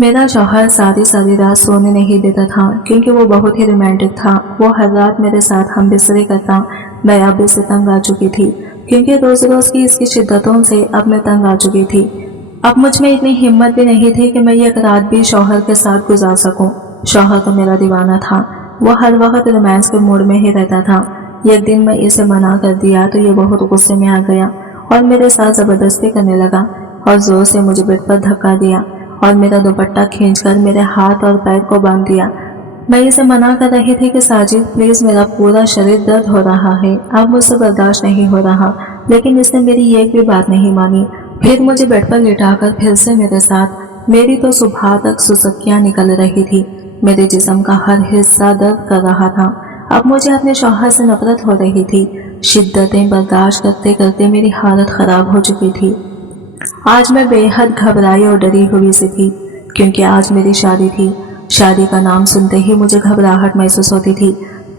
मेरा शौहर सारी सारी रात सोने नहीं देता था क्योंकि वो बहुत ही रोमांटिक था। वो हर रात मेरे साथ हम बिस्तरे करता। मैं अब इससे तंग आ चुकी थी क्योंकि रोज रोज की इसकी शिद्दतों से अब मैं तंग आ चुकी थी। अब मुझ में इतनी हिम्मत भी नहीं थी कि मैं एक रात भी शौहर के साथ गुजार सकूं। शौहर तो मेरा दीवाना था। वो हर वक्त रोमांस के मूड में ही रहता था। एक दिन मैं इसे मना कर दिया तो ये बहुत गुस्से में आ गया और मेरे साथ जबरदस्ती करने लगा और जोर से मुझे बेड पर धक्का दिया और मेरा दुपट्टा खींचकर मेरे हाथ और पैर को बांध दिया। मैं इसे मना कर रही थी कि साजिद प्लीज, मेरा पूरा शरीर दर्द हो रहा है, अब मुझसे बर्दाश्त नहीं हो रहा, लेकिन इसने मेरी एक भी बात नहीं मानी। फिर मुझे बेड पर लिटाकर फिर से मेरे साथ। मेरी तो सुबह तक सुसक्कियां निकल रही थी। मेरे जिस्म का हर हिस्सा दर्द कर रहा था। अब मुझे अपने शौहर से नफरत हो रही थी। शिद्दतें बर्दाश्त करते करते मेरी हालत खराब हो चुकी थी। आज मैं बेहद घबराई और डरी हुई सी थी क्योंकि आज मेरी शादी थी। शादी का नाम सुनते ही मुझे घबराहट महसूस होती थी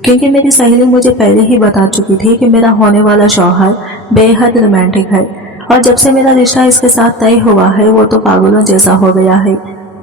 क्योंकि मेरी सहेली मुझे पहले ही बता चुकी थी कि मेरा होने वाला शौहर बेहद रोमांटिक है और जब से मेरा रिश्ता इसके साथ तय हुआ है वो तो पागलों जैसा हो गया है।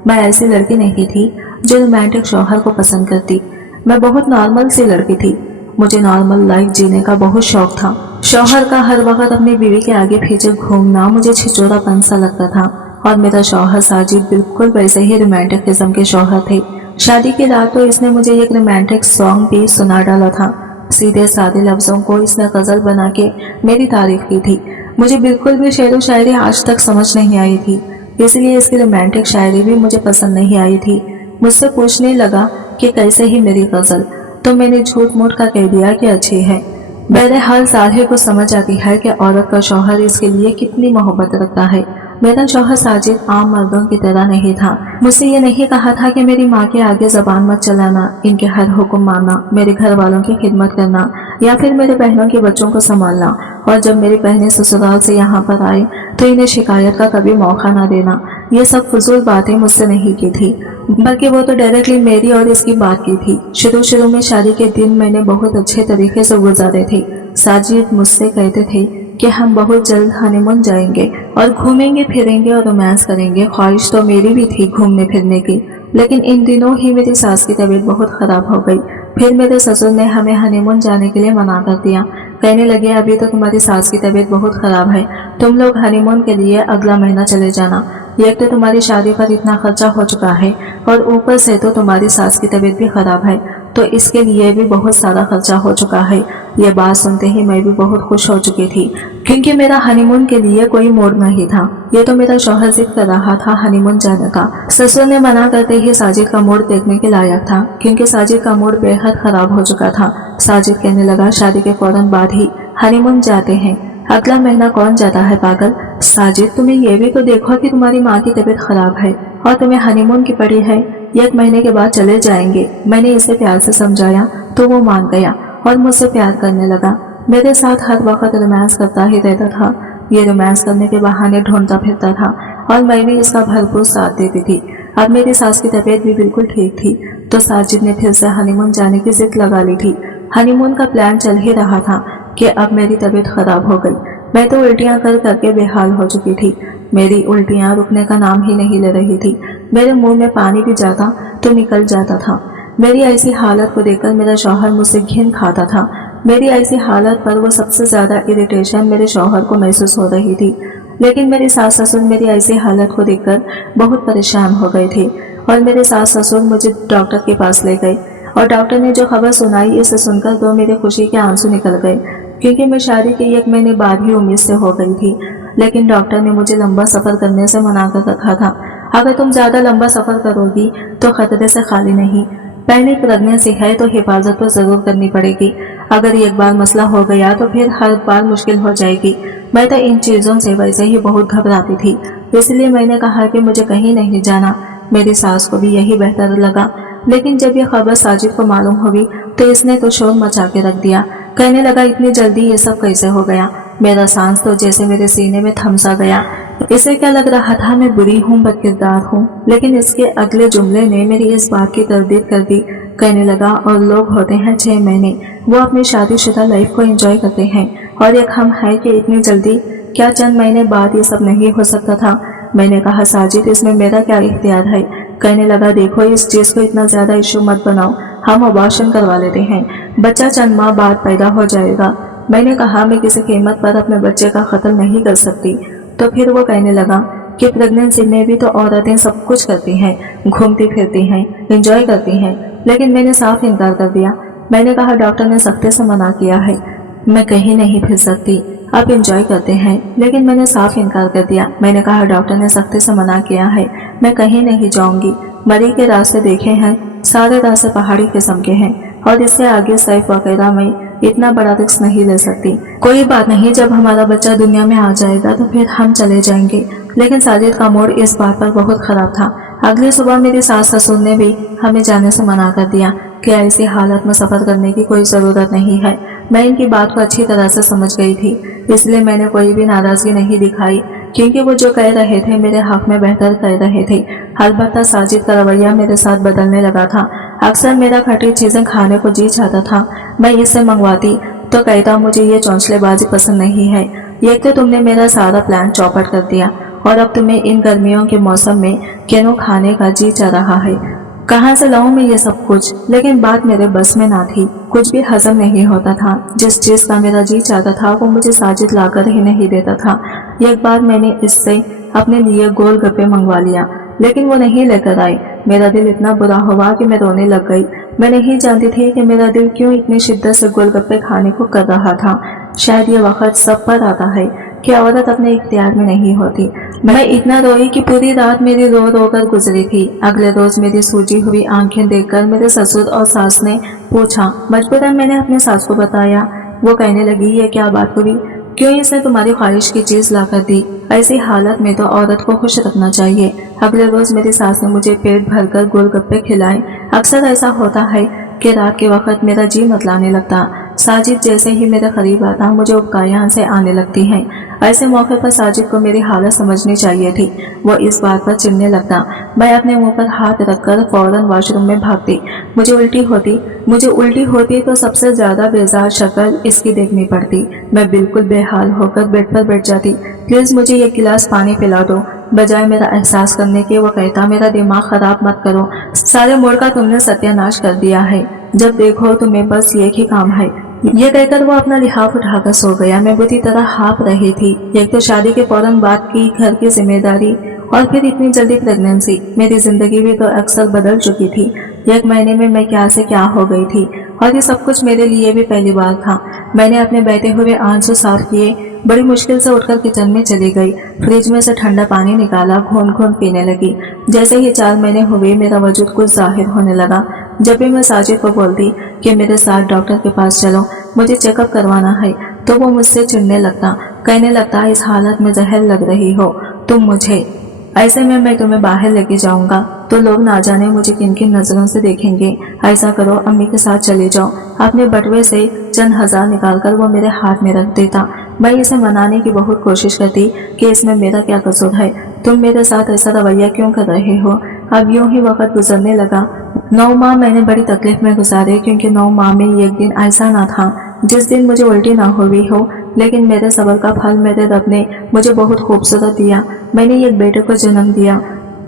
मैं ऐसी लड़की नहीं थी जो रोमांटिक शौहर को पसंद करती। मैं बहुत नॉर्मल सी लड़की थी। मुझे नॉर्मल लाइफ जीने का बहुत शौक था। शौहर का हर वक्त अपनी बीवी के आगे पीछे घूमना मुझे छिचोरापन सा लगता था और मेरा शौहर साजिद बिल्कुल वैसे ही रोमांटिक किस्म के शौहर थे। शादी की रात तो इसने मुझे एक रोमांटिक सॉन्ग भी सुना डाला था। सीधे सादे लफ्जों को इसने गजल बना के मेरी तारीफ की थी। मुझे बिल्कुल भी शेर व शायरी आज तक समझ नहीं आई थी, इसलिए इसकी रोमांटिक शायरी भी मुझे पसंद नहीं आई थी। मुझसे पूछने लगा कि कैसे ही मेरी गजल, तो मैंने झूठ मूठ का कह दिया कि अच्छी है। बहरहाल सारे को समझ आती है कि औरत का शौहर इसके लिए कितनी मोहब्बत रखता है। मेरा शौहर साजिद आम मर्दों की तरह नहीं था। मुझसे ये नहीं कहा था कि मेरी माँ के आगे जबान मत चलाना, इनके हर हुक्म मानना, मेरे घर वालों की खिदमत करना या फिर मेरे बहनों के बच्चों को संभालना, और जब मेरी बहनें ससुराल से यहाँ पर आए तो इन्हें शिकायत का कभी मौका ना देना। ये सब फजूल बातें मुझसे नहीं की थी, बल्कि वो तो डायरेक्टली मेरी और इसकी बात की थी। शुरू में शादी के दिन मैंने बहुत अच्छे तरीके से गुजारे थे। साजिद मुझसे कहते थे कि हम बहुत जल्द हनीमून जाएंगे और घूमेंगे फिरेंगे और रोमांस करेंगे। ख्वाहिश तो मेरी भी थी घूमने फिरने की, लेकिन इन दिनों ही मेरी सास की तबीयत बहुत खराब हो गई। फिर मेरे ससुर ने हमें हनीमून जाने के लिए मना कर दिया। कहने लगे अभी तो तुम्हारी सास की तबीयत बहुत खराब है, तुम लोग हनीमून के लिए अगला महीना चले जाना। एक तो तुम्हारी शादी पर इतना खर्चा हो चुका है और ऊपर से तो तुम्हारी सास की तबीयत भी खराब है, तो इसके लिए भी बहुत सारा खर्चा हो चुका है। ये बात सुनते ही मैं भी बहुत खुश हो चुकी थी क्योंकि मेरा हनीमून के लिए कोई मोड़ नहीं था। ये तो मेरा शौहर जिद कर रहा था हनीमून जाने का। ससुर ने मना करते ही साजिद का मूड देखने के लायक था क्योंकि साजिद का मूड बेहद खराब हो चुका था। साजिद कहने लगा शादी के फौरन बाद ही हनीमून जाते हैं, अगला महीना कौन जाता है पागल। साजिद तुम्हें ये भी तो देखो कि तुम्हारी माँ की तबीयत खराब है और तुम्हें हनीमून की पड़ी है, 1 महीने के बाद चले जाएंगे। मैंने इसे प्यार से समझाया तो वो मान गया और मुझसे प्यार करने लगा। मेरे साथ हर वक्त रोमांस करता ही रहता था। ये रोमांस करने के बहाने ढूंढता फिरता था और मैं भी इसका भरपूर साथ देती थी। अब मेरी सास की तबीयत भी बिल्कुल ठीक थी तो साजिद ने फिर से हनीमून जाने की जिद लगा ली थी। हनीमून का प्लान चल ही रहा था कि अब मेरी तबीयत खराब हो गई। मैं तो उल्टियां कर करके बेहाल हो चुकी थी। मेरी उल्टियां रुकने का नाम ही नहीं ले रही थी। मेरे मुंह में पानी भी जाता तो निकल जाता था। मेरी ऐसी हालत को देखकर मेरा शौहर मुझसे घिन खाता था। मेरी ऐसी हालत पर वो सबसे ज्यादा इरिटेशन मेरे शौहर को महसूस हो रही थी, लेकिन मेरी सास ससुर मेरी ऐसी हालत को देखकर बहुत परेशान हो गए थे और मेरे सास ससुर मुझे डॉक्टर के पास ले गए और डॉक्टर ने जो खबर सुनाई इसे सुनकर तो मेरे खुशी के आंसू निकल गए क्योंकि मैं शादी के 1 महीने बाद ही उम्मीद से हो गई थी। लेकिन डॉक्टर ने मुझे लंबा सफर करने से मना कर रखा था। अगर तुम ज्यादा लंबा सफर करोगी तो खतरे से खाली नहीं। पहली प्रेगनेंसी है तो हिफाजत तो जरूर करनी पड़ेगी। अगर एक बार मसला हो गया तो फिर हर बार मुश्किल हो जाएगी। मैं तो इन चीजों से वैसे ही बहुत घबराती थी, इसलिए मैंने कहा कि मुझे कहीं नहीं जाना। मेरी सास को भी यही बेहतर लगा, लेकिन जब यह खबर साजिद को मालूम हुई तो इसने तो शोर मचा के रख दिया। कहने लगा इतनी जल्दी ये सब कैसे हो गया। मेरा सांस तो जैसे मेरे सीने में थम सा गया। इसे क्या लग रहा था मैं बुरी हूँ, बदकिरदार हूँ, लेकिन इसके अगले जुमले ने मेरी इस बात की तरदीद कर दी। कहने लगा और लोग होते हैं 6 महीने, वो अपनी शादीशुदा लाइफ को एंजॉय करते हैं और एक हम है कि इतनी जल्दी, क्या चंद महीने बाद ये सब नहीं हो सकता था। मैंने कहा साजिद इसमें मेरा क्या इख्तियार है, कहने लगा, देखो इस चीज को इतना ज्यादा इशू मत बनाओ, हम अबॉर्शन करवा लेते हैं, बच्चा चंद माह बाद पैदा हो जाएगा। मैंने कहा, मैं किसी कीमत पर अपने बच्चे का कत्ल नहीं कर सकती। तो फिर वो कहने लगा कि प्रेगनेंसी में भी तो औरतें सब कुछ करती हैं, घूमती फिरती हैं, एंजॉय करती हैं, लेकिन मैंने साफ इनकार कर दिया। मैंने कहा, डॉक्टर ने सख्ती से मना किया है, मैं कहीं नहीं फिर सकती, आप एंजॉय करते हैं, लेकिन मैंने साफ इनकार कर दिया। मैंने कहा, डॉक्टर ने सख्ती से मना किया है, मैं कहीं नहीं जाऊंगी, मरी के रास्ते देखे हैं, सारे रास्ते पहाड़ी किस्म के हैं, और इससे आगे सैफ वगैरह में इतना बड़ा रिस्क नहीं ले सकती। कोई बात नहीं, जब हमारा बच्चा दुनिया में आ जाएगा तो फिर हम चले जाएंगे। लेकिन साजिद का मूड इस बात पर बहुत खराब था। अगली सुबह मेरी सास ससुर ने भी हमें जाने से मना कर दिया कि ऐसी हालत में सफर करने की कोई जरूरत नहीं है। मैं इनकी बात को अच्छी तरह से समझ गई थी, इसलिए मैंने कोई भी नाराजगी नहीं दिखाई, क्योंकि वो जो कह रहे थे मेरे हक में बेहतर कह रहे थे। अलबत्ता साजिद का रवैया मेरे साथ बदलने लगा था। अक्सर मेरा खट्टी चीजें खाने को जी चाहता था, मैं इसे मंगवाती तो कहता, मुझे ये चौंचलेबाजी पसंद नहीं है, एक तो तुमने मेरा सारा प्लान चौपट कर दिया, और अब तुम्हें इन गर्मियों के मौसम में केनो खाने का जी चाह रहा है। कहाँ से लाऊं मैं ये सब कुछ? लेकिन बात मेरे बस में ना थी, कुछ भी हजम नहीं होता था। जिस चीज का मेरा जी चाहता था वो मुझे साजिद लाकर ही नहीं देता था। एक बार मैंने इससे अपने लिए गोलगप्पे मंगवा लिया, लेकिन वो नहीं लेकर आई। मेरा दिल इतना बुरा हुआ कि मैं रोने लग गई। मैं नहीं जानती थी कि मेरा दिल क्यों इतनी शिद्दत से गोलगप्पे खाने को कर रहा था। शायद ये वक्त सब पर आता है कि औरत अपने इख्तियार में नहीं होती। मैं इतना रोई कि पूरी रात मेरी रो रो कर गुजरी थी। अगले रोज मेरी सूजी हुई आंखें देखकर मेरे ससुर और सास ने पूछा। मजबूरन मैंने अपने सास को बताया। वो कहने लगी, ये क्या बात हुई, क्यों इसने तुम्हारी ख्वाहिश की चीज लाकर दी? ऐसी हालत में तो औरत को खुश रखना चाहिए। अगले रोज मेरी सास ने मुझे पेट भरकर गोलगप्पे खिलाए। अक्सर ऐसा होता है कि रात के वक्त मेरा जी मतलाने लगता। साजिद जैसे ही मेरे करीब आता मुझे उपकायां से आने लगती हैं। ऐसे मौके पर साजिद को मेरी हालत समझनी चाहिए थी। वो इस बात पर चिढ़ने लगता। मैं अपने मुंह पर हाथ रखकर फौरन वॉशरूम में भागती। मुझे उल्टी होती तो सबसे ज्यादा बेजार शक्ल इसकी देखनी पड़ती। मैं बिल्कुल बेहाल होकर बेड पर बैठ जाती। प्लीज मुझे एक गिलास पानी पिला दो। बजाय मेरा एहसास करने के वो कहता, मेरा दिमाग खराब मत करो, सारे मूड का तुमने सत्यानाश कर दिया है, जब देखो तुम्हें बस एक ही काम है। ये कहकर वो अपना लिहाफ उठाकर सो गया। मैं बुरी तरह हाँप रही थी। एक तो शादी के फौरन बाद की घर की जिम्मेदारी, और फिर इतनी जल्दी प्रेगनेंसी। मेरी जिंदगी भी तो अक्सर बदल चुकी थी। एक महीने में मैं क्या से क्या हो गई थी, और ये सब कुछ मेरे लिए भी पहली बार था। मैंने अपने बहते हुए आंसू साफ किए, बड़ी मुश्किल से उठकर किचन में चली गई। फ्रिज में से ठंडा पानी निकाला, घून घून पीने लगी। जैसे ही 4 महीने हुए मेरा वजूद कुछ जाहिर होने लगा। जब भी मैं साजिद को बोलती कि मेरे साथ डॉक्टर के पास चलो, मुझे चेकअप करवाना है, तो वो मुझसे चिढ़ने लगता, कहने लगता, इस हालत में जहर लग रही हो तुम मुझे, ऐसे में मैं तुम्हें बाहर लेके जाऊंगा तो लोग ना जाने मुझे किन किन नजरों से देखेंगे। ऐसा करो, अम्मी के साथ चले जाओ। अपने बटुए से चंद हजार निकालकर वो मेरे हाथ में रख देता। मैं इसे मनाने की बहुत कोशिश करती कि इसमें मेरा क्या कसूर है, तुम मेरे साथ ऐसा रवैया क्यों कर रहे हो। अब यूं ही वक्त गुजरने लगा। 9 माह मैंने बड़ी तकलीफ में गुजारे, क्योंकि 9 माह में एक दिन ऐसा ना था जिस दिन मुझे उल्टी ना हुई हो। लेकिन मेरे सब्र का फल मेरे रब ने मुझे बहुत खूबसूरत दिया। मैंने एक बेटे को जन्म दिया।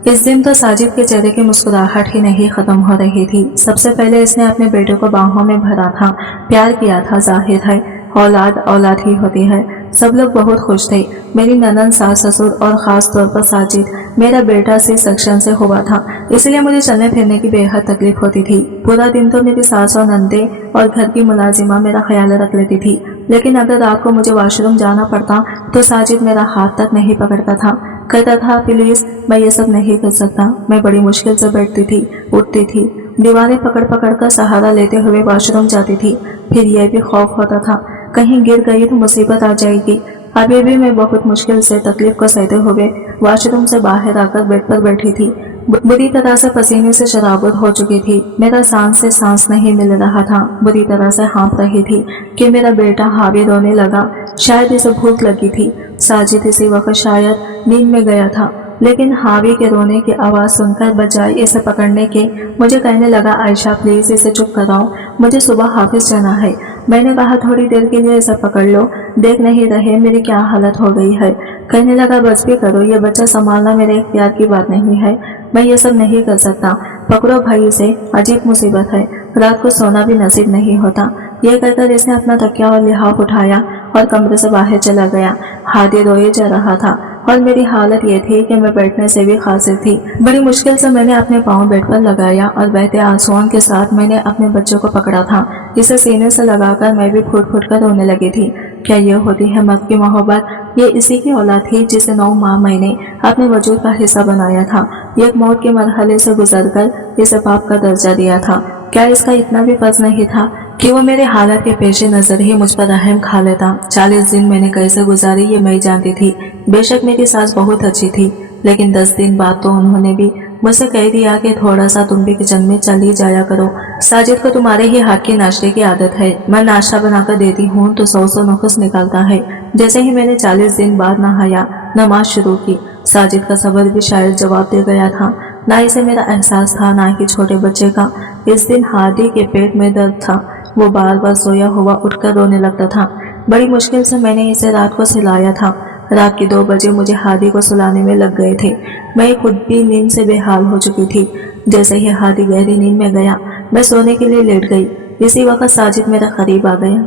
इस दिन तो साजिद के चेहरे की मुस्कुराहट ही नहीं खत्म हो रही थी। सबसे पहले इसने अपने बेटे को बाहों में भरा था, प्यार किया था। जाहिर है औलाद औलाद ही होती है। सब लोग बहुत खुश थे। मेरी ननद, सास ससुर और खास तौर पर साजिद। मेरा बेटा सी सेक्शन से हुआ था, इसलिए मुझे चलने फिरने की बेहद तकलीफ होती थी। पूरा दिन तो मेरी सास और नंदे और घर की मुलाजिमा मेरा ख्याल रख लेती थी, लेकिन अगर रात को मुझे वॉशरूम जाना पड़ता तो साजिद मेरा हाथ तक नहीं पकड़ता था। कहता था, प्लीज मैं ये सब नहीं कर सकता। मैं बड़ी मुश्किल से बैठती थी, उठती थी, दीवारें पकड़ पकड़ कर सहारा लेते हुए वॉशरूम जाती थी। फिर यह भी खौफ होता था कहीं गिर गई तो मुसीबत आ जाएगी। अभी भी मैं बहुत मुश्किल से तकलीफ को सहते हुए वॉशरूम से बाहर आकर बेड पर बैठी थी। बुरी तरह से पसीने से शराबत हो चुकी थी। मेरा सांस से सांस नहीं मिल रहा था। बुरी तरह से हाँफ रही थी कि मेरा बेटा हावी रोने लगा। शायद इसे भूख लगी थी। साजिद इसी वक्त शायद नींद में गया था, लेकिन हावी के रोने की आवाज सुनकर बजाय इसे पकड़ने के मुझे कहने लगा, आयशा प्लीज इसे चुप कराओ, मुझे सुबह हाफिज जाना है। میں نے کہا تھوڑی دیر کے لیے اسے پکڑ لو، دیکھ نہیں رہے میری کیا حالت ہو گئی ہے؟ کہنے لگا بس بھی کرو، یہ بچہ سنبھالنا میرے اختیار کی بات نہیں ہے، میں یہ سب نہیں کر سکتا، پکڑو بھائی اسے، عجیب مصیبت ہے، رات کو سونا بھی نصیب نہیں ہوتا۔ یہ کہہ کر اس نے اپنا تکیہ اور لحاف اٹھایا اور کمرے سے باہر چلا گیا۔ ہادی روئے جا رہا تھا اور میری حالت یہ تھی کہ میں بیٹھنے سے بھی قاصر تھی۔ بڑی مشکل سے میں نے اپنے پاؤں بیڈ پر لگایا اور بہتے آنسوؤں کے ساتھ میں نے اپنے بچوں کو پکڑا تھا، جسے سینے سے لگا کر میں بھی پھوٹ پھوٹ کر رونے لگی تھی۔ کیا یہ ہوتی ہے مرد کی محبت؟ یہ اسی کی اولاد تھی جسے 9 ماہ میں نے اپنے وجود کا حصہ بنایا تھا، ایک موت کے مرحلے سے گزر کر اسے باپ کا درجہ دیا تھا۔ کیا اس کا اتنا بھی فرض نہیں تھا کہ وہ میرے حالت کے پیش نظر ہی مجھ پر رحم کھا لیتا؟ 40 دن میں نے کیسے گزاری یہ میں جانتی تھی۔ بے شک میری ساس بہت اچھی تھی، لیکن 10 دن بعد تو انہوں نے بھی مجھ سے کہہ دیا کہ تھوڑا سا تم بھی کچن میں چلی جایا کرو، ساجد کو تمہارے ہی ہاتھ کے ناشتے کی عادت ہے، میں ناشتہ بنا کر دیتی ہوں تو 100 نقص نکالتا ہے۔ جیسے ہی میں نے 40 دن بعد نہایا، نماز شروع کی، ساجد کا صبر بھی شاید جواب دے گیا تھا، نہ اسے میرا احساس تھا نہ ہی چھوٹے بچے کا۔ اس دن ہادی کے پیٹ میں درد تھا، وہ بار بار سویا ہوا اٹھ کر رونے لگتا تھا۔ بڑی مشکل سے میں نے اسے رات کو سلایا تھا۔ رات کے 2 بجے مجھے ہادی کو سلانے میں لگ گئے تھے، میں خود بھی نیند سے بے حال ہو چکی تھی۔ جیسے ہی ہادی گہری نیند میں گیا، میں سونے کے لیے لیٹ گئی۔ اسی وقت ساجد میرے قریب آ گیا،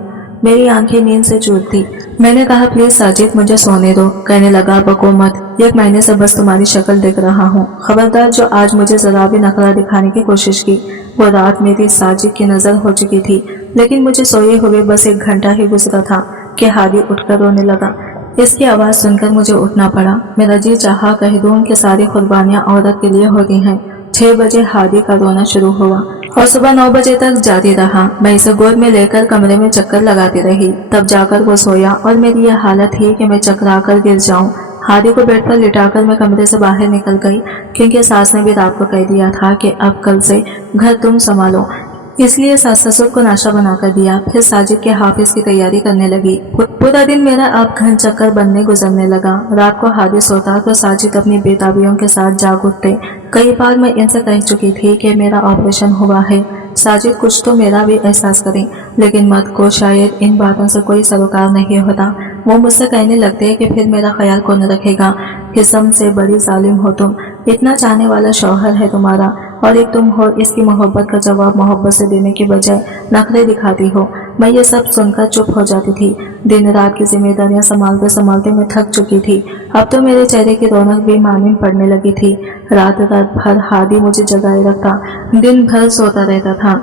میری آنکھیں نیند سے چور تھی۔ میں نے کہا پلیز ساجد مجھے سونے دو۔ کہنے لگا بکو مت، 1 مہینے سے بس تمہاری شکل دیکھ رہا ہوں، خبردار جو آج مجھے ذرا بھی نخرہ دکھانے کی کوشش کی۔ وہ رات میری ساجد کی نظر ہو چکی تھی، لیکن مجھے سوئے ہوئے بس 1 گھنٹہ ہی گزرا تھا کہ ہادی اٹھ کر رونے لگا۔ اس کی آواز سن کر مجھے اٹھنا پڑا۔ میرا جی چاہا کہہ دوں کہ ساری قربانیاں عورت کے لیے ہوتی ہیں۔ 6 بجے ہادی کا رونا شروع ہوا اور صبح 9 بجے تک جاری رہا۔ میں اسے گود میں لے کر کمرے میں چکر لگاتی رہی، تب جا کر وہ سویا اور میری یہ حالت تھی کہ میں چکرا کر گر جاؤں۔ ہادی کو بیڈ پر لٹا کر میں کمرے سے باہر نکل گئی، کیونکہ ساس نے بھی رات کو کہہ دیا تھا کہ اب کل سے گھر تم سنبھالو، اس لیے ساس سسر کو ناشتہ بنا کر دیا۔ پھر ساجد کے حافظ کی تیاری کرنے لگی۔ پورا دن میرا اب گھن چکر بننے گزرنے لگا۔ رات کو ہادی سوتا تو ساجد اپنی بیتابیوں کے ساتھ جاگ اٹھتے۔ کئی بار میں ان سے کہہ چکی تھی کہ میرا آپریشن ہوا ہے، ساجد کچھ تو میرا بھی احساس کریں، لیکن مرد کو شاید ان باتوں سے کوئی سروکار نہیں ہوتا۔ وہ مجھ سے کہنے لگتے کہ پھر میرا خیال کون رکھے گا، قسم سے بڑی ظالم ہو تم، اتنا چاہنے والا شوہر ہے تمہارا اور ایک تم ہو، اس کی محبت کا جواب محبت سے دینے کی بجائے نخرے دکھاتی ہو۔ میں یہ سب سن کر چپ ہو جاتی تھی۔ دن رات کی ذمہ داریاں سنبھالتے سنبھالتے میں تھک چکی تھی، اب تو میرے چہرے کی رونق بھی مانند پڑنے لگی تھی۔ رات بھر ہادی مجھے جگائے رکھتا، دن بھر سوتا رہتا تھا،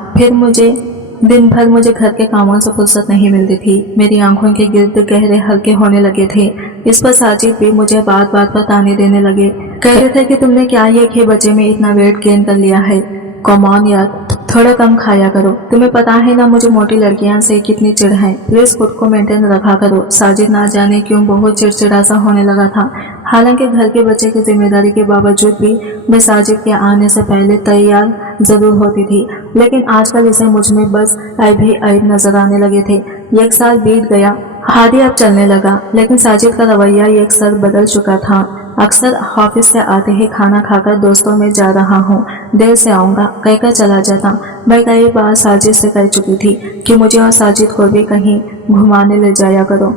دن بھر مجھے گھر کے کاموں سے فرصت نہیں ملتی تھی، میری آنکھوں کے گرد گہرے حلقے ہونے لگے تھے۔ اس پر ساجد بھی مجھے بات بات پر تانے دینے لگے، کہہ رہے تھے کہ تم نے کیا یہ کہ بچے میں اتنا ویٹ گین کر لیا ہے، کمان یار تھوڑا کم کھایا کرو، تمہیں پتا ہے نا مجھے موٹی لڑکیاں سے کتنی چڑ ہے، پلیز خود کو مینٹین رکھا کرو۔ ساجد نہ جانے کیوں بہت چڑچڑا سا ہونے لگا تھا، حالانکہ گھر کے بچے کی ذمہ داری کے باوجود بھی میں ساجد کے آنے سے پہلے تیار ضرور ہوتی تھی، لیکن آج کل اسے مجھ میں بس عیب ہی عیب نظر آنے لگے تھے۔ 1 سال بیت گیا، ہادی اب چلنے لگا، لیکن ساجد کا رویہ ایک سر بدل چکا تھا۔ اکثر آفس سے آتے ہی کھانا کھا کر دوستوں میں جا رہا ہوں، دیر سے آؤں گا کہہ کر چلا جاتا۔ میں کئی بار ساجد سے کہہ چکی تھی کہ مجھے اور ساجد کو بھی کہیں گھمانے لے جایا کرو،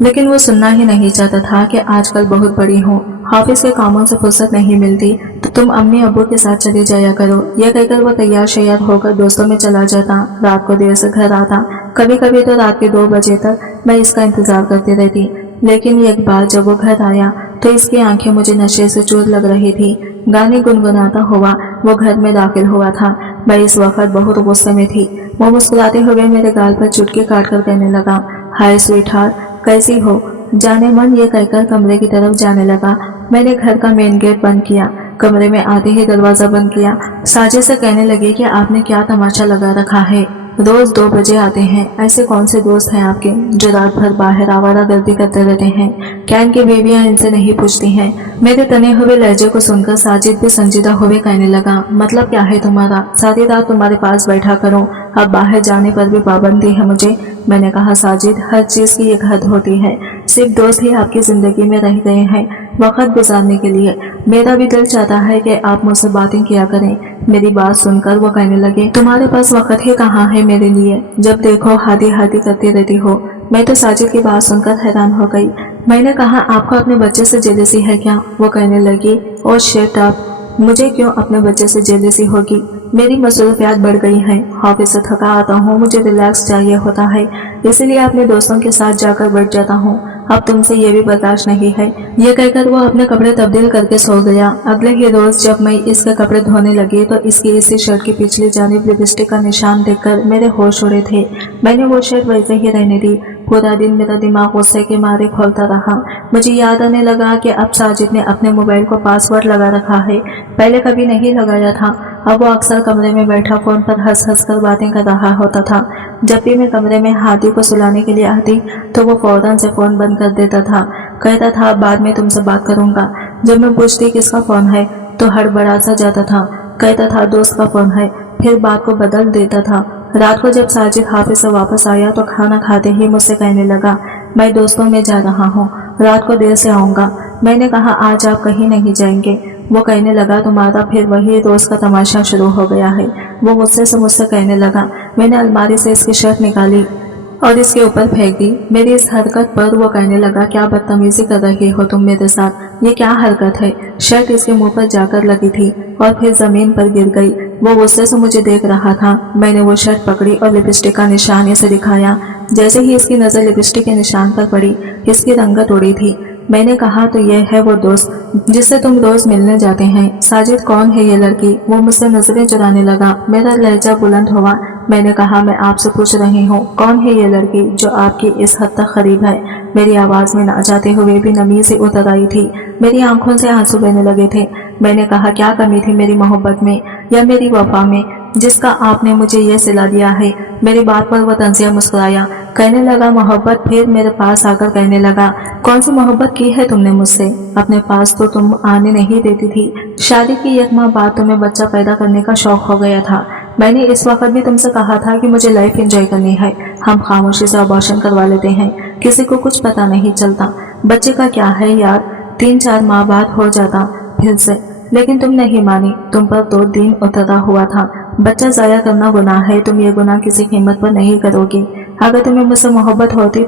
لیکن وہ سننا ہی نہیں چاہتا تھا کہ آج کل بہت بڑی ہوں، آفس کے کاموں سے فرصت نہیں ملتی تو تم امی ابو کے ساتھ چلی جایا کرو۔ یہ کہہ کر وہ تیار شیار ہو کر دوستوں میں چلا جاتا، رات کو دیر سے گھر آتا، کبھی کبھی تو رات کے 2 بجے تک میں اس کا انتظار کرتی رہتی، لیکن ایک بار جب وہ گھر آیا تو اس کی آنکھیں مجھے نشے سے چور لگ رہی تھی۔ گانے گنگناتا ہوا وہ گھر میں داخل ہوا تھا، میں اس وقت بہت غصے میں تھی۔ وہ مسکراتے ہوئے میرے گال پر چٹکی کاٹ کر کہنے لگا، ہائے سویٹ ہارٹ کیسی ہو؟ جانے من یہ کہہ کر کمرے کی طرف جانے لگا۔ میں نے گھر کا مین گیٹ بند کیا، کمرے میں آتے ہی دروازہ بند کیا۔ ساجد سے کہنے لگے کہ آپ نے کیا تماشا لگا رکھا ہے، روز 2 بجے آتے ہیں، ایسے کون سے دوست ہیں آپ کے جو رات بھر باہر آوارہ گردی کرتے رہتے ہیں؟ کیا ان کی بیویاں ان سے نہیں پوچھتی ہیں؟ میرے تنے ہوئے لہجے کو سن کر ساجد بھی سنجیدہ ہوئے کہنے لگا، مطلب کیا ہے تمہارا؟ ساری رات تمہارے پاس بیٹھا کروں، اب باہر جانے پر بھی پابندی ہے مجھے؟ میں نے کہا ساجد ہر چیز کی ایک حد ہوتی ہے، सिर्फ दोस्त ही आपकी जिंदगी में रह गए हैं वक्त गुजारने के लिए। मेरा भी दिल चाहता है कि आप मुझसे बातें किया करें। मेरी बात सुनकर वो कहने लगे, तुम्हारे पास वक्त ही कहाँ है मेरे लिए, जब देखो हादी हादी करती रहती हो। मैं तो साजिद की बात सुनकर हैरान हो गई। मैंने कहा, आपको अपने बच्चे से जेलसी है क्या? वो कहने लगी, ओ शिट अप, मुझे क्यों अपने बच्चे से जेलसी होगी? मेरी मसरूफियात बढ़ गई हैं, ऑफिस से थका आता हूँ, मुझे रिलैक्स चाहिए होता है, इसीलिए अपने दोस्तों के साथ जाकर बैठ जाता हूँ। अब तुमसे ये भी बर्दाश्त नहीं है। ये कहकर वो अपने कपड़े तब्दील करके सो गया। अगले ही रोज जब मैं इसके कपड़े धोने लगी तो इसकी इसी शर्ट की पिछली जानिब लिपस्टिक का निशान देखकर मेरे होश उड़े थे। मैंने वो शर्ट वैसे ही रहने दी। पूरा दिन मेरा दिमाग गुस्से के मारे खोलता रहा। मुझे याद आने लगा कि अब साजिद ने अपने मोबाइल को पासवर्ड लगा रखा है, पहले कभी नहीं लगाया था। अब वो अक्सर कमरे में बैठा फोन पर हंस हंस कर बातें कर रहा होता था। जब भी मैं कमरे में हादी को सुलाने के लिए आती तो वो फौरन से फोन बंद कर देता था। कहता था, बाद में तुमसे बात करूंगा। जब मैं पूछती किसका फोन है तो हड़बड़ा सा जाता था। कहता था दोस्त का फोन है, फिर बात को बदल देता था। रात को जब साजिद ऑफिस से वापस आया तो खाना खाते ही मुझसे कहने लगा, मैं दोस्तों में जा रहा हूँ, रात को देर से आऊँगा। मैंने कहा, आज आप कहीं नहीं जाएंगे? वो कहने लगा, तुम्हारा फिर वही रोज का तमाशा शुरू हो गया है। वो गुस्से से मुझसे कहने लगा। मैंने अलमारी से इसकी शर्ट निकाली और इसके ऊपर फेंक दी। मेरी इस हरकत पर वो कहने लगा, क्या बदतमीजी कर रही हो तुम मेरे साथ, ये क्या हरकत है? शर्ट इसके मुंह पर जाकर लगी थी और फिर जमीन पर गिर गई। वो गुस्से से मुझे देख रहा था। मैंने वो शर्ट पकड़ी और लिपस्टिक का निशान इसे दिखाया। जैसे ही इसकी नजर लिपस्टिक के निशान पर पड़ी, इसकी रंगत उड़ी थी। मैंने कहा, तो यह है वो दोस्त जिससे तुम रोज मिलने जाते हैं। साजिद, कौन है ये लड़की? वो मुझसे नजरें चुराने लगा। मेरा लहजा बुलंद हुआ। मैंने कहा, मैं आपसे पूछ रही हूँ, कौन है ये लड़की जो आपकी इस हद तक करीब है? मेरी आवाज में ना चाहते हुए भी नमी से उतर आई थी। मेरी आंखों से आंसू बहने लगे थे। मैंने कहा, क्या कमी थी मेरी मोहब्बत में या मेरी वफा में जिसका आपने मुझे ये सिला दिया है? मेरी बात पर वो तंजिया मुस्कुराया। कहने लगा, मोहब्बत? फिर मेरे पास आकर कहने लगा, कौन सी मोहब्बत की है तुमने मुझसे? अपने पास तो तुम आने नहीं देती थी। शादी की एक माह बाद तुम्हें बच्चा पैदा करने का शौक हो गया था। मैंने इस वक्त भी तुमसे कहा था कि मुझे लाइफ एंजॉय करनी है, हम खामोशी से अबॉर्शन करवा लेते हैं, किसी को कुछ पता नहीं चलता। बच्चे का क्या है यार, 3-4 माह बाद हो जाता फिर से। लेकिन तुम नहीं मानी, तुम पर 2 दिन उतरा हुआ था। बच्चा जाया करना गुनाह है, तुम ये गुनाह किसी कीमत पर नहीं करोगी। अगर तुम्हें मुझसे मोहब्बत होती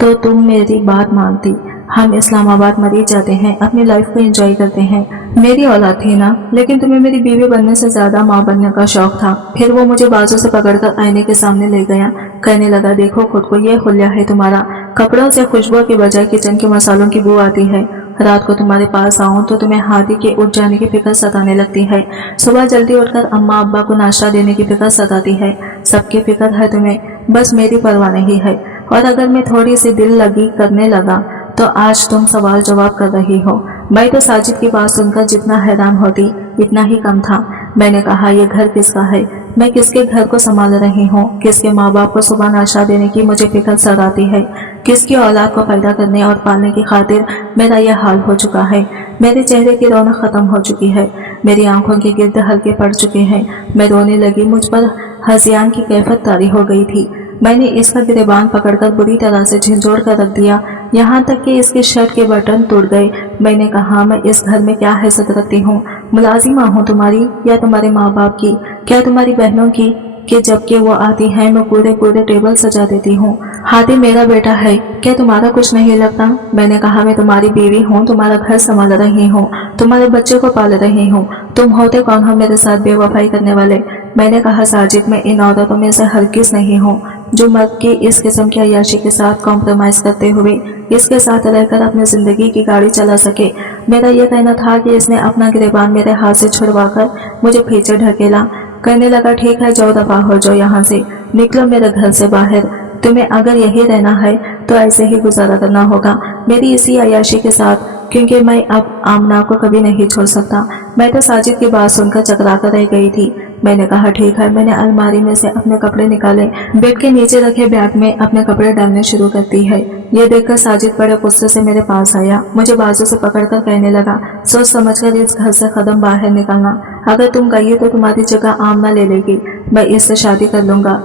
तो तुम मेरी बात मानती। हम इस्लामाबाद मरीज जाते हैं, अपनी लाइफ को एंजॉय करते हैं। मेरी औलाद थी ना, लेकिन तुम्हें मेरी बीवी बनने से ज्यादा माँ बनने का शौक था। फिर वो मुझे बाजू से पकड़कर आईने के सामने ले गया। कहने लगा, देखो खुद को, ये हुलिया है तुम्हारा। कपड़ों से खुशबू के बजाय किचन के मसालों की बू आती है। रात को तुम्हारे पास आऊं तो तुम्हें हादी के उठ जाने की फिक्र सताने लगती है। सुबह जल्दी उठकर अम्मा अब्बा को नाश्ता देने की फिक्र सताती है। सबकी फिक्र है तुम्हें, बस मेरी परवाह नहीं है। और अगर मैं थोड़ी सी दिल लगी करने लगा तो आज तुम सवाल जवाब कर रही हो। मैं तो साजिद की बात सुनकर जितना हैरान होती इतना ही कम था। मैंने कहा, ये घर किसका है? मैं किसके घर को संभाल रही हूँ? किसके माँ बाप को सुबह नाश्ता देने की मुझे फिक्र सताती है? किसकी औलाद को पैदा करने और पालने की खातिर मेरा यह हाल हो चुका है? मेरे चेहरे की रौनक खत्म हो चुकी है, मेरी आंखों के गिर्द हल्के पड़ चुके हैं। मैं रोने लगी, मुझ पर हज़ियान की कैफियत तारी हो गई थी। मैंने इसका गिरेबान पकड़कर बुरी तरह से झंझोड़ कर रख दिया, यहाँ तक कि इसके शर्ट के बटन टूट गए। मैंने कहा, मैं इस घर में क्या हैसियत रखती हूँ? मुलाजिमा हूँ तुम्हारी या तुम्हारे माँ बाप की? क्या तुम्हारी बहनों की कि जबकि वो आती है मैं पूरे पूरे टेबल सजा देती हूँ? हादी मेरा बेटा है, क्या तुम्हारा कुछ नहीं लगता? मैंने कहा, मैं तुम्हारी बीवी हूँ, तुम्हारा घर संभाल रही हूँ, तुम्हारे बच्चे को पाल रही हूँ। तुम होते कौन हो मेरे साथ बेवफाई करने वाले? मैंने कहा, साजिद, मैं इन औरतों में से हरगिज़ नहीं हूँ जो मर्द की इस किस्म की अय्याशी के साथ कॉम्प्रोमाइज करते हुए इसके साथ रहकर अपनी जिंदगी की गाड़ी चला सके। मेरा यह कहना था कि इसने अपना गिरेबान मेरे हाथ से छुड़वाकर मुझे पीछे ढकेला। कहने लगा, ठीक है, जाओ दफा हो जाओ, यहाँ से निकलो मेरे घर से बाहर। तुम्हें अगर यही रहना है तो ऐसे ही गुजारा करना होगा मेरी इसी अय्याशी के साथ, क्योंकि मैं अब आमना को कभी नहीं छोड़ सकता। मैं तो साजिद की बात सुनकर चकरा कर रह गई थी। मैंने कहा, ठीक है। मैंने अलमारी में से अपने कपड़े निकाले, बेड के नीचे रखे बैग में अपने कपड़े डालने शुरू करती है। ये देखकर साजिद बड़े गुस्से से मेरे पास आया, मुझे बाजू से पकड़कर कहने लगा, सोच समझकर इस घर से कदम बाहर निकलना। अगर तुम गई तो तुम्हारी जगह आमना ले लेगी, मैं इससे शादी कर लूंगा।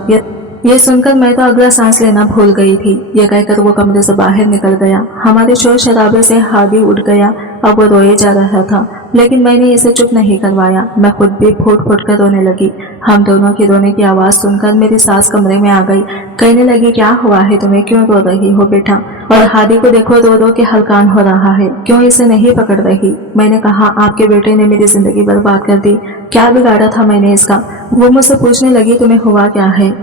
ये सुनकर मैं तो अगला सांस लेना भूल गई थी। ये कहकर वो कमरे से बाहर निकल गया। हमारे शोर शराबे से हादी उठ गया। अब वो रोए जा रहा था, लेकिन मैंने इसे चुप नहीं करवाया। मैं खुद भी फूट फूट कर रोने लगी। हम दोनों की रोने की आवाज सुनकर मेरी सास कमरे में आ गई। कहने लगी, क्या हुआ है तुम्हें, क्यों रो रही हो बेटा? और हादी को देखो रो रो के हलकान हो रहा है, क्यों इसे नहीं पकड़ रही? मैंने कहा, आपके बेटे ने मेरी जिंदगी बर्बाद कर दी। क्या बिगाड़ा था मैंने इसका? वो मुझसे पूछने लगी, तुम्हें हुआ क्या है?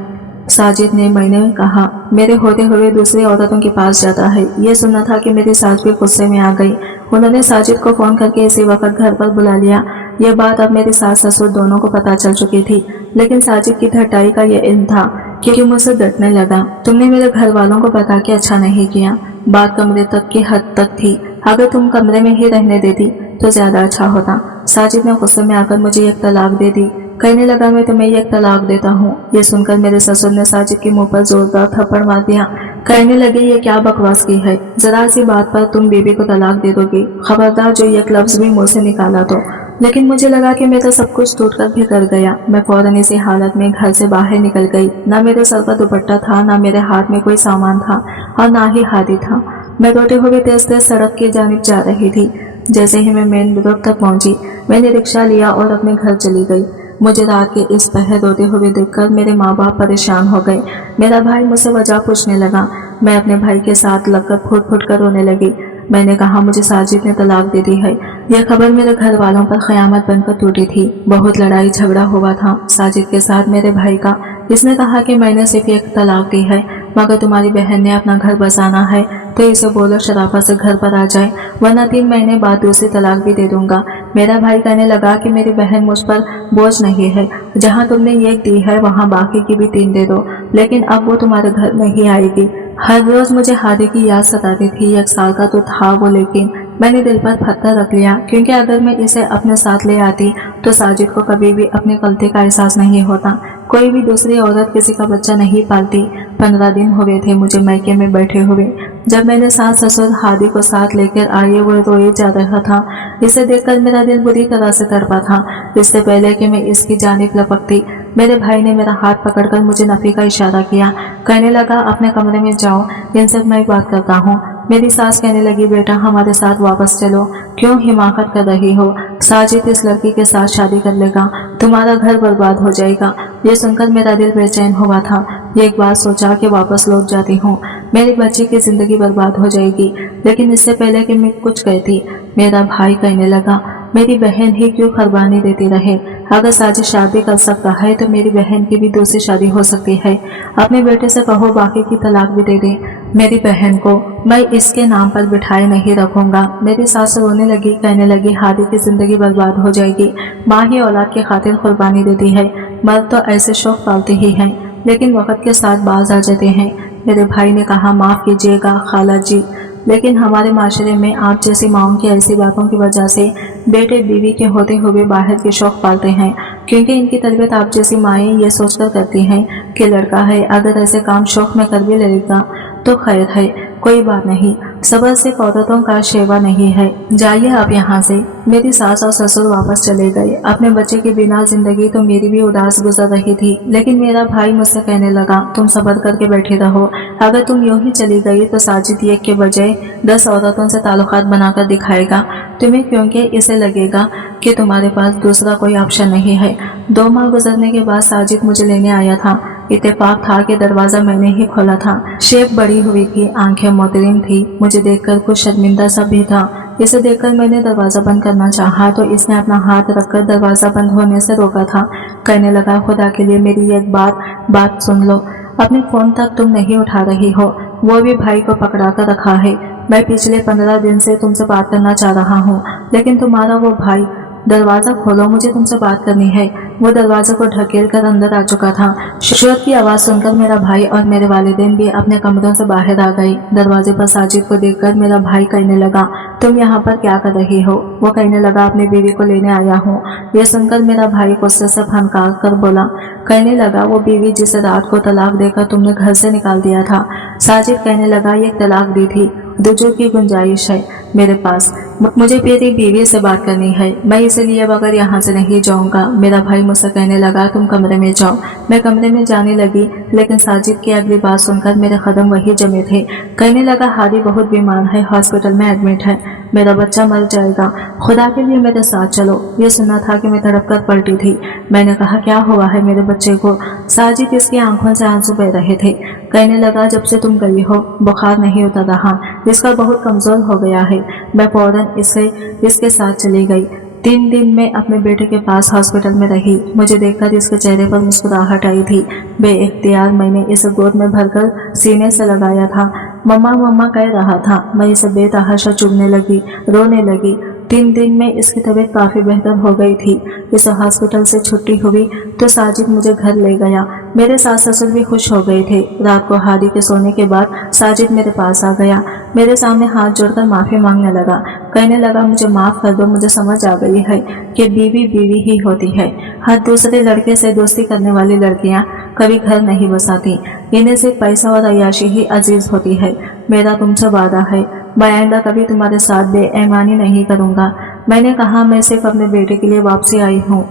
साजिद ने, मैंने कहा, मेरे होते हुए दूसरी औरतों के पास जाता है। ये सुनना था कि मेरी सास भी गुस्से में आ गई। उन्होंने साजिद को फोन करके इसी वक्त घर पर बुला लिया। यह बात अब मेरी सास ससुर दोनों को पता चल चुकी थी, लेकिन साजिद की ढटाई का यह इल्म था कि मुझसे डटने लगा। तुमने मेरे घर वालों को बता के अच्छा नहीं किया। बात कमरे तक की हद तक थी। अगर तुम कमरे में ही रहने देती तो ज्यादा अच्छा होता। साजिद ने गुस्से में आकर मुझे एक तलाक दे दी। कहने लगा, मैं तुम्हें एक तलाक देता हूँ। ये सुनकर मेरे ससुर ने साजिद के मुंह पर जोरदार थप्पड़ मार दिया। कहने लगे, ये क्या बकवास की है? जरा सी बात पर तुम बीवी को तलाक दे दोगी? खबरदार जो एक लफ्ज भी मुंह से निकाला तो। लेकिन मुझे लगा कि मेरा सब कुछ टूटकर बिखर गया। मैं फौरन इसी हालत में घर से बाहर निकल गई। न मेरे सर पर दुपट्टा था, न मेरे हाथ में कोई सामान था, और ना ही हादी था। मैं रोते हुए तेज तेज सड़क की जानिब जा रही थी। जैसे ही मैं मेन रोड तक पहुंची, मैंने रिक्शा लिया और अपने घर चली गई। मुझे रात के इस पहर रोते हुए देखकर मेरे माँ बाप परेशान हो गए। मेरा भाई मुझसे वजह पूछने लगा। मैं अपने भाई के साथ लगकर फूट फूट कर रोने लगी। मैंने कहा, मुझे साजिद ने तलाक दे दी है। यह खबर मेरे घर वालों पर क़यामत बनकर टूटी थी। बहुत लड़ाई झगड़ा हुआ था साजिद के साथ मेरे भाई का। इसने कहा कि मैंने सिर्फ एक तलाक दी है, मगर तुम्हारी बहन ने अपना घर बसाना है तो इसे बोलो शराफत से घर पर आ जाए, वरना 3 महीने बाद दूसरी तलाक भी दे दूंगा। मेरा भाई कहने लगा कि मेरी बहन मुझ पर बोझ नहीं है, जहाँ तुमने एक दी है वहाँ बाकी की भी 3 दे दो, लेकिन अब वो तुम्हारे घर नहीं आएगी। हर रोज मुझे हादी की याद सताती थी। 1 साल का तो था वो, लेकिन मैंने दिल पर पत्थर रख लिया, क्योंकि अगर मैं इसे अपने साथ ले आती तो साजिद को कभी भी अपनी गलती का एहसास नहीं होता। कोई भी दूसरी औरत किसी का बच्चा नहीं पालती। 15 दिन हुए थे मुझे मैके में बैठे हुए। जब मैंने सास ससुर हादी को साथ लेकर आए, वो रोए जा रहा था। इसे देखकर मेरा दिल बुरी तरह से तड़पा था। इससे पहले कि मैं इसकी जानिब लपकती, मेरे भाई ने मेरा हाथ पकड़कर मुझे नफी का इशारा किया। कहने लगा, अपने कमरे में जाओ, इनसे मैं बात करता हूँ। मेरी सास कहने लगी, बेटा हमारे साथ वापस चलो, क्यों हिमाकत कर रही हो? साजिद इस लड़की के साथ शादी कर लेगा, तुम्हारा घर बर्बाद हो जाएगा। ये सुनकर मेरा दिल बेचैन हुआ था। एक बार सोचा कि वापस लौट जाती हूँ, मेरी बच्ची की जिंदगी बर्बाद हो जाएगी। लेकिन इससे पहले कि मैं कुछ कहती, मेरा भाई कहने लगा, मेरी बहन ही क्यों कुर्बानी देती रहे? अगर साजिद शादी कर सकता है तो मेरी बहन की भी दूसरी शादी हो सकती है। अपने बेटे से कहो बाकी की तलाक भी दे दे। मेरी बहन को मैं इसके नाम पर बिठाए नहीं रखूंगा। मेरी सास रोने लगी। कहने लगी, हादी की जिंदगी बर्बाद हो जाएगी। माँ ही औलाद की खातिर कुर्बानी देती है। मर्द तो ऐसे शौक पालते ही हैं, लेकिन वक्त के साथ बाज आ जाते हैं। मेरे भाई ने कहा, माफ कीजिएगा खाला जी, लेकिन हमारे माशरे में आप जैसी माओं की ऐसी बातों की वजह से बेटे बीवी के होते हुए बाहर के शौक पालते हैं, क्योंकि इनकी तरबियत आप जैसी माएँ ये सोचकर करती हैं कि लड़का है, अगर ऐसे काम शौक में कर भी लेगा तो खैर है, कोई बात नहीं। सबर सिर्फ औरतों का शेवा नहीं है, जाइए आप यहाँ से। मेरी सास और ससुर वापस चले गए। अपने बच्चे के बिना जिंदगी तो मेरी भी उदास गुजर रही थी, लेकिन मेरा भाई मुझसे कहने लगा, तुम सब्र करके बैठे रहो। अगर तुम यूं ही चली गई तो साजिद एक के बजाय 10 औरतों से ताल्लुकात बनाकर दिखाएगा तुम्हें, क्योंकि इसे लगेगा कि तुम्हारे पास दूसरा कोई ऑप्शन नहीं है। 2 माह गुजरने के बाद साजिद मुझे लेने आया था। इत्तेफाक था कि दरवाजा मैंने ही खोला था। शेप बड़ी हुई थी, आंखें मोहतरम थी। मुझे देखकर कुछ शर्मिंदा सा भी था। इसे देखकर मैंने दरवाजा बंद करना चाहा तो इसने अपना हाथ रखकर दरवाजा बंद होने से रोका था। कहने लगा, खुदा के लिए मेरी एक बात सुन लो। अपने फोन तक तुम नहीं उठा रही हो, वो भी भाई को पकड़ा कर रखा है। मैं पिछले 15 दिन से तुमसे बात करना चाह रहा हूँ, लेकिन तुम्हारा वो भाई, दरवाजा खोलो, मुझे तुमसे बात करनी है। वो दरवाजे को ढकेल कर अंदर आ चुका था। शोर की आवाज सुनकर मेरा भाई और मेरे वालिदैन भी अपने कमरों से बाहर आ गए। दरवाजे पर साजिद को देखकर मेरा भाई कहने लगा, तुम यहाँ पर क्या कर रही हो? वो कहने लगा, अपनी बीवी को लेने आया हूँ। यह सुनकर मेरा भाई गुस्से से फनकार कर बोला। कहने लगा, वो बीवी जिसे रात को तलाक देकर तुमने घर से निकाल दिया था। साजिद कहने लगा, ये तलाक दी थी, रुजू की गुंजाइश है। मेरे पास। मुझे मेरी बीवी से बात करनी है, मैं इसे लिए बगैर यहाँ से नहीं जाऊँगा। मेरा भाई मुझसे कहने लगा तुम कमरे में जाओ। मैं कमरे में जाने लगी, लेकिन साजिद की अगली बात सुनकर मेरे कदम वही जमे थे। कहने लगा हादी बहुत बीमार है, हॉस्पिटल में एडमिट है, मेरा बच्चा मर जाएगा, खुदा के लिए मेरे साथ चलो। ये सुना था कि मैं तड़प कर पलटी थी। मैंने कहा क्या हुआ है मेरे बच्चे को? साजिद इसकी आंखों से आंसू बह रहे थे। कहने लगा जब से तुम गई हो बुखार नहीं उतर रहा, इसका बहुत कमजोर हो गया है। मैं फौरन इसके साथ चली गई। 3 दिन में अपने बेटे के पास हॉस्पिटल में रही। मुझे देखकर इसके चेहरे पर मुस्कुराहट आई थी। बेइख्तियार मैंने इसे गोद में भरकर सीने से लगाया था। मम्मा मम्मा कह रहा था। मैं इसे बेतहाशा चुभने लगी, रोने लगी। 3 दिन में इसकी तबीयत काफ़ी बेहतर हो गई थी। इसे हॉस्पिटल से छुट्टी हुई तो साजिद मुझे घर ले गया। मेरे सास ससुर भी खुश हो गए थे। रात को हादी के सोने के बाद साजिद मेरे पास आ गया, मेरे सामने हाथ जोड़कर माफ़ी मांगने लगा। कहने लगा मुझे माफ़ कर दो, मुझे समझ आ गई है कि बीवी बीवी ही होती है। हर दूसरे लड़के से दोस्ती करने वाली लड़कियां कभी घर नहीं बसाती, इन्हें सिर्फ पैसा और अय्याशी ही अजीज होती है। मेरा तुमसे वादा है, मैं आइंदा कभी तुम्हारे साथ बेईमानी नहीं करूँगा। मैंने कहा मैं सिर्फ अपने बेटे के लिए वापसी आई हूँ।